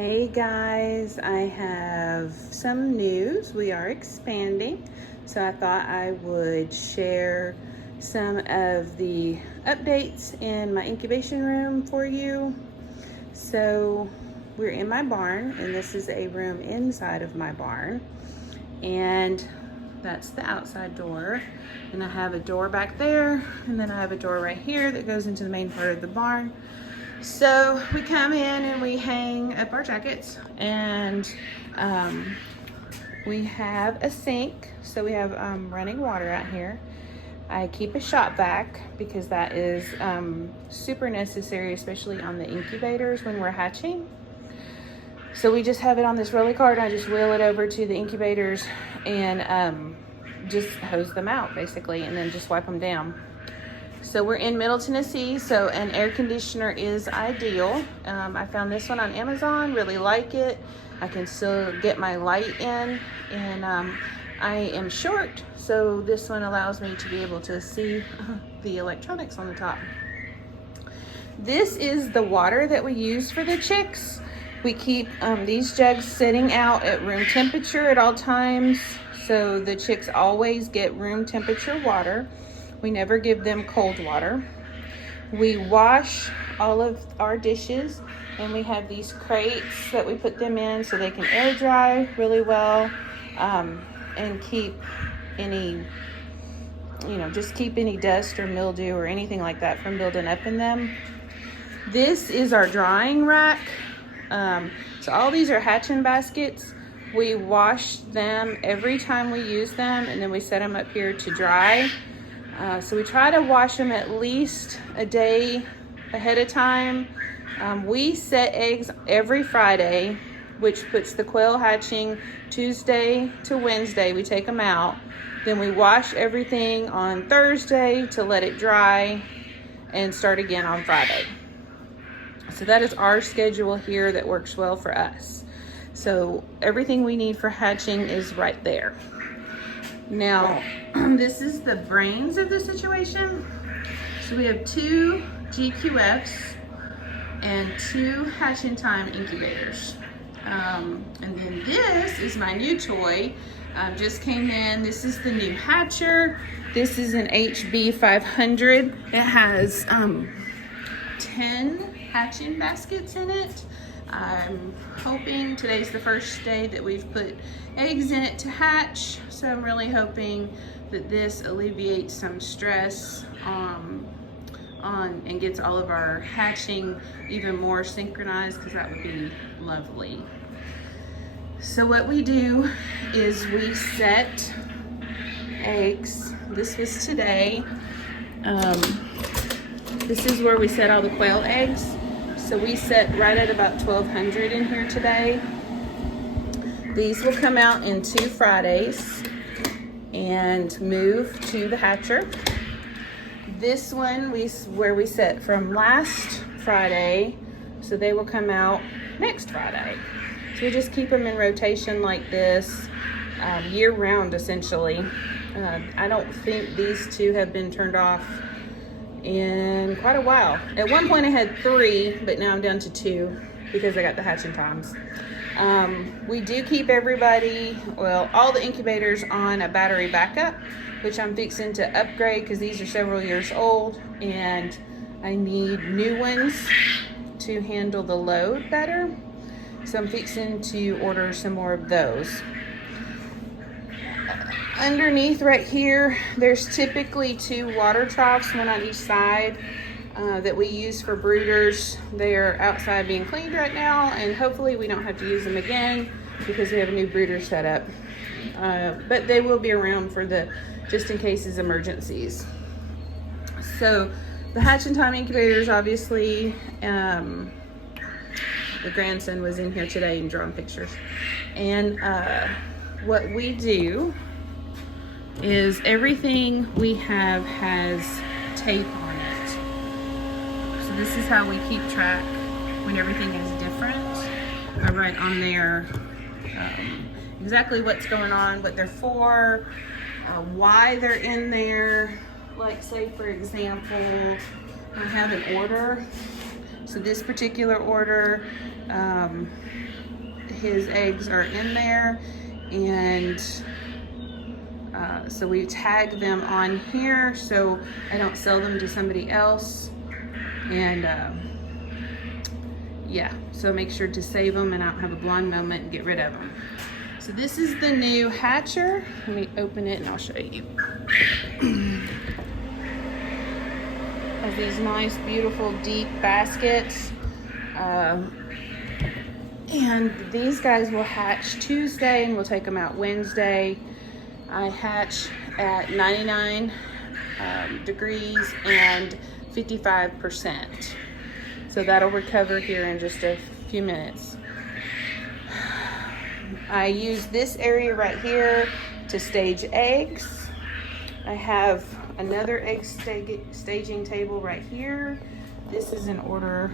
Hey guys, I have some news. We are expanding, so I thought I would share some of the updates in my incubation room for you. So we're in my barn, and this is a room inside of my barn, and that's the outside door. And I have a door back there, and then I have a door right here that goes into the main part of the barn. So we come in and we hang up our jackets, and we have a sink, so we have running water out here. I keep a shop vac because that is super necessary, especially on the incubators when we're hatching. So we just have it on this rolly cart. I just wheel it over to the incubators and just hose them out basically, and then just wipe them down. So we're in Middle Tennessee, so an air conditioner is ideal. I found this one on Amazon, really like it. I can still get my light in, and I am short, so this one allows me to be able to see the electronics on the top. This is the water that we use for the chicks. We keep these jugs sitting out at room temperature at all times, so the chicks always get room temperature water. We never give them cold water. We wash all of our dishes, and we have these crates that we put them in so they can air dry really well, and keep any, just keep any dust or mildew or anything like that from building up in them. This is our drying rack. So all these are hatching baskets. We wash them every time we use them, and then we set them up here to dry. So we try to wash them at least a day ahead of time. We set eggs every Friday, which puts the quail hatching Tuesday to Wednesday. We take them out. Then we wash everything on Thursday to let it dry and start again on Friday. So that is our schedule here that works well for us. So everything we need for hatching is right there. Now, this is the brains of the situation. So we have 2 GQFs and 2 hatching time incubators. And then this is my new toy. Just came in. This is the new hatcher. This is an HB 500. It has 10 hatching baskets in it. I'm hoping today's the first day that we've put eggs in it to hatch, so I'm really hoping that this alleviates some stress on and gets all of our hatching even more synchronized, because that would be lovely. So what we do is we set eggs. This was today. This is where we set all the quail eggs. So we set right at about 1,200 in here today. These will come out in 2 Fridays and move to the hatcher. This one where we set from last Friday, so they will come out next Friday. So we just keep them in rotation like this, year round essentially. I don't think these 2 have been turned off in quite a while. At one point I had 3, but now I'm down to 2 because I got the hatching times. We do keep all the incubators on a battery backup, which I'm fixing to upgrade because these are several years old and I need new ones to handle the load better. So I'm fixing to order some more of those. Underneath right here, there's typically 2 water troughs, one on each side, that we use for brooders. They're outside being cleaned right now, and hopefully we don't have to use them again because we have a new brooder set up. But they will be around for the just in cases emergencies. So the hatching time incubators, obviously, the grandson was in here today and drawing pictures. And what we do is everything we have has tape on it. So this is how we keep track when everything is different. I write on there exactly what's going on, what they're for, why they're in there. Like say for example, I have an order. So this particular order his eggs are in there, and so we tag them on here so I don't sell them to somebody else. And yeah, so make sure to save them and I don't have a blonde moment and get rid of them. So this is the new hatcher. Let me open it and I'll show you. Has these nice, beautiful, deep baskets. And these guys will hatch Tuesday and we'll take them out Wednesday. I hatch at 99 degrees and 55%. So that'll recover here in just a few minutes. I use this area right here to stage eggs. I have another egg staging table right here. This is an order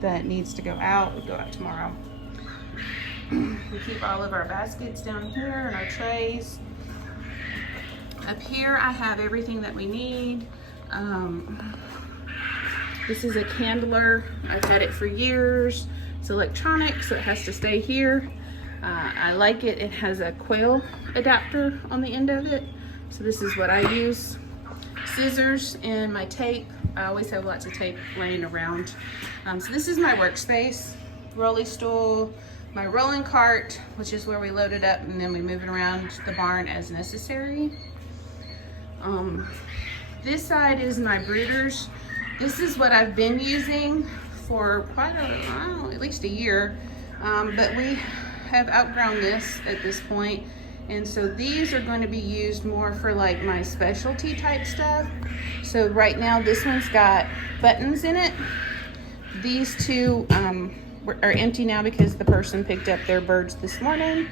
that needs to go out. We'll go out tomorrow. We keep all of our baskets down here and our trays. Up here I have everything that we need. This is a candler. I've had it for years. It's electronic, so it has to stay here. I like it. It has a Quail adapter on the end of it. So this is what I use. Scissors and my tape. I always have lots of tape laying around. So this is my workspace. Rolly stool, my rolling cart, which is where we load it up and then we move it around the barn as necessary. This side is my brooders. This is what I've been using for quite at least a year, but we have outgrown this at this point, and so these are going to be used more for like my specialty type stuff. So right now this one's got buttons in it. These two are empty now because the person picked up their birds this morning.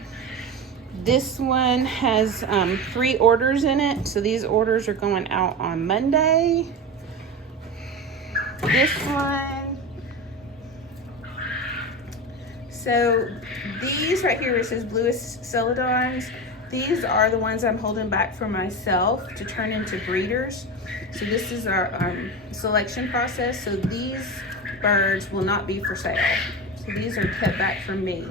This one has 3 orders in it, so these orders are going out on Monday. This one, so these right here, it says bluest celadons. These are the ones I'm holding back for myself to turn into breeders. So this is our selection process. So these birds will not be for sale. So these are kept back for me.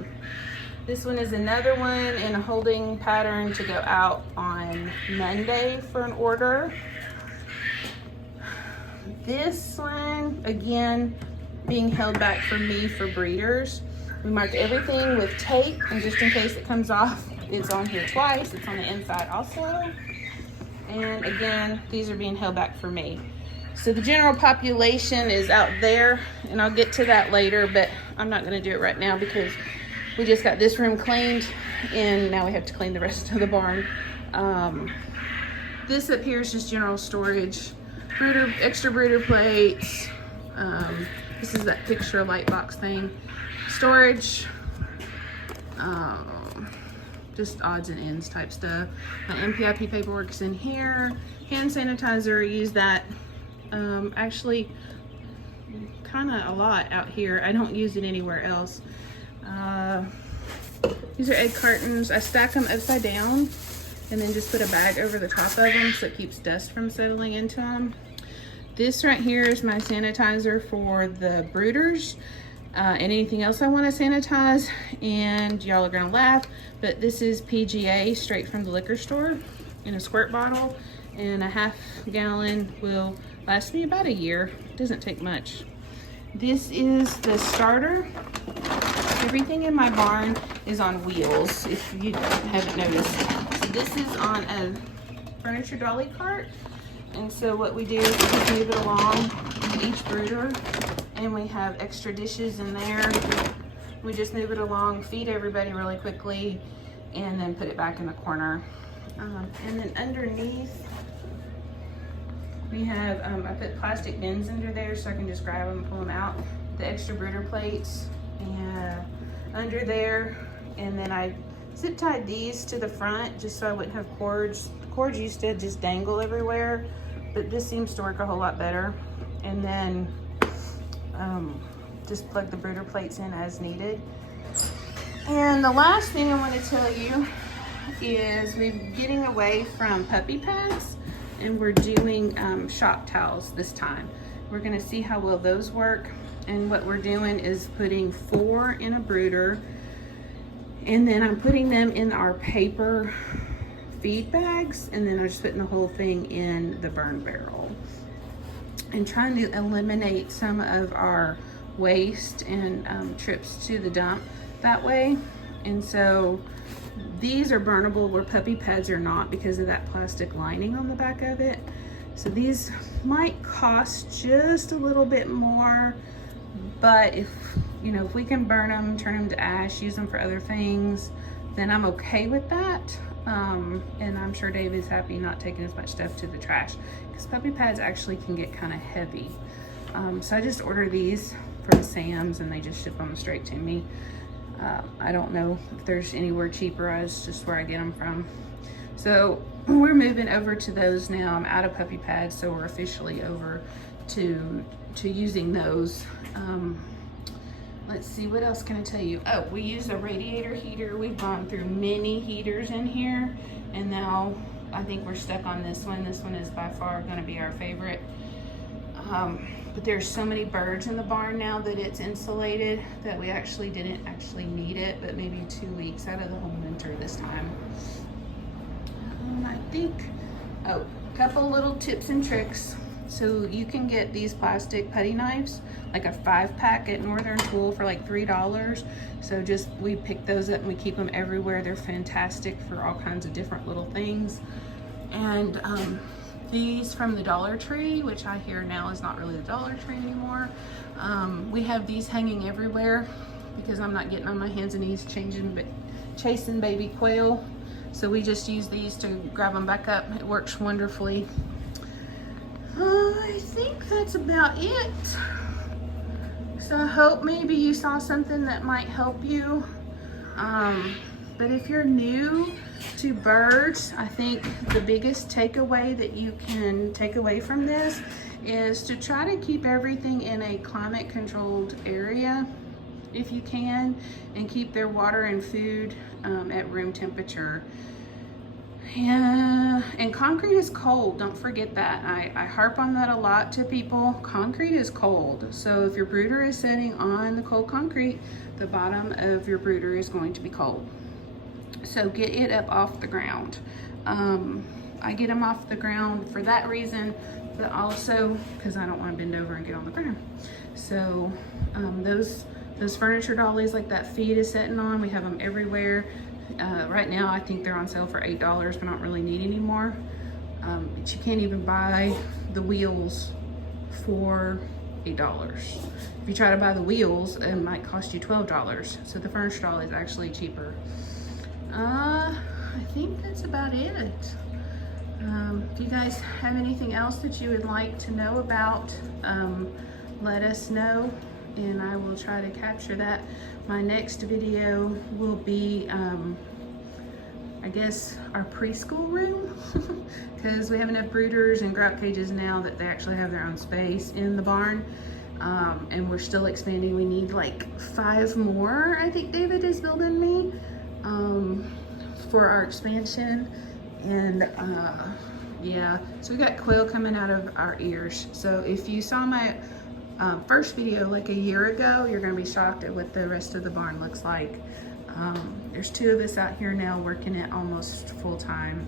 This one is another one in a holding pattern to go out on Monday for an order. This one, again, being held back for me for breeders. We mark everything with tape, and just in case it comes off, it's on here twice. It's on the inside also. And again, these are being held back for me. So the general population is out there, and I'll get to that later, but I'm not gonna do it right now because we just got this room cleaned, and now we have to clean the rest of the barn. This up here is just general storage. Brooder, extra brooder plates. This is that picture light box thing. Storage. Just odds and ends type stuff. My MPIP paperwork's in here. Hand sanitizer, use that actually kind of a lot out here. I don't use it anywhere else. These are egg cartons. I stack them upside down and then just put a bag over the top of them so it keeps dust from settling into them. This right here is my sanitizer for the brooders and anything else I want to sanitize. And y'all are gonna laugh, but this is PGA straight from the liquor store in a squirt bottle, and a half gallon will last me about a year. It doesn't take much. This is the starter. Everything in my barn is on wheels, if you haven't noticed. So this is on a furniture dolly cart. And so what we do is we just move it along each brooder, and we have extra dishes in there. We just move it along, feed everybody really quickly, and then put it back in the corner. And then underneath, we have, I put plastic bins under there so I can just grab them and pull them out. The extra brooder plates and under there. And then I zip tied these to the front just so I wouldn't have cords. The cords used to just dangle everywhere, but this seems to work a whole lot better. And then just plug the brooder plates in as needed. And the last thing I want to tell you is we're getting away from puppy pads, and we're doing shock towels this time. We're gonna see how well those work. And what we're doing is putting 4 in a brooder, And then I'm putting them in our paper feed bags, and then I'm just putting the whole thing in the burn barrel and trying to eliminate some of our waste and trips to the dump that way. And so these are burnable where puppy pads are not because of that plastic lining on the back of it. So these might cost just a little bit more, but if we can burn them, turn them to ash, use them for other things, then I'm okay with that. And I'm sure Dave is happy not taking as much stuff to the trash because puppy pads actually can get kind of heavy. So I just order these from Sam's and they just ship them straight to me. I don't know if there's anywhere cheaper. It's just where I get them from. So we're moving over to those now. I'm out of puppy pads, so we're officially over to using those. Let's see, what else can I tell you? Oh, we use a radiator heater. We've gone through many heaters in here, and now I think we're stuck on this one. This one is by far gonna be our favorite. But there's so many birds in the barn now that it's insulated that we actually didn't need it, but maybe 2 weeks out of the whole winter this time. I think, a couple little tips and tricks. So you can get these plastic putty knives, like a 5-pack at Northern Tool for like $3. So we pick those up and we keep them everywhere. They're fantastic for all kinds of different little things. And these from the Dollar Tree, which I hear now is not really the Dollar Tree anymore. We have these hanging everywhere because I'm not getting on my hands and knees chasing baby quail. So we just use these to grab them back up. It works wonderfully. I think that's about it. So I hope maybe you saw something that might help you. But if you're new to birds, I think the biggest takeaway that you can take away from this is to try to keep everything in a climate controlled area if you can, and keep their water and food at room temperature. Yeah, and concrete is cold. Don't forget that. I harp on that a lot to people. Concrete is cold. So if your brooder is sitting on the cold concrete, the bottom of your brooder is going to be cold. So get it up off the ground. I get them off the ground for that reason, but also because I don't want to bend over and get on the ground. So those furniture dollies like that feed is sitting on, we have them everywhere. Right now I think they're on sale for $8, but I don't really need any more. But you can't even buy the wheels for $8. If you try to buy the wheels, it might cost you $12. So the furniture dolly is actually cheaper. I think that's about it. If you guys have anything else that you would like to know about, let us know and I will try to capture that. My next video will be, I guess, our preschool room because we have enough brooders and grout cages now that they actually have their own space in the barn. And we're still expanding. We need like 5 more, I think David is building me, for our expansion. And yeah, so we got quail coming out of our ears. So if you saw my first video like a year ago, you're gonna be shocked at what the rest of the barn looks like. There's 2 of us out here now working it almost full time.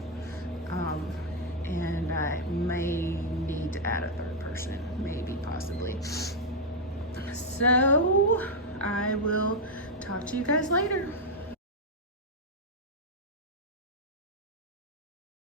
And I may need to add a 3rd person, maybe, possibly. So I will talk to you guys later.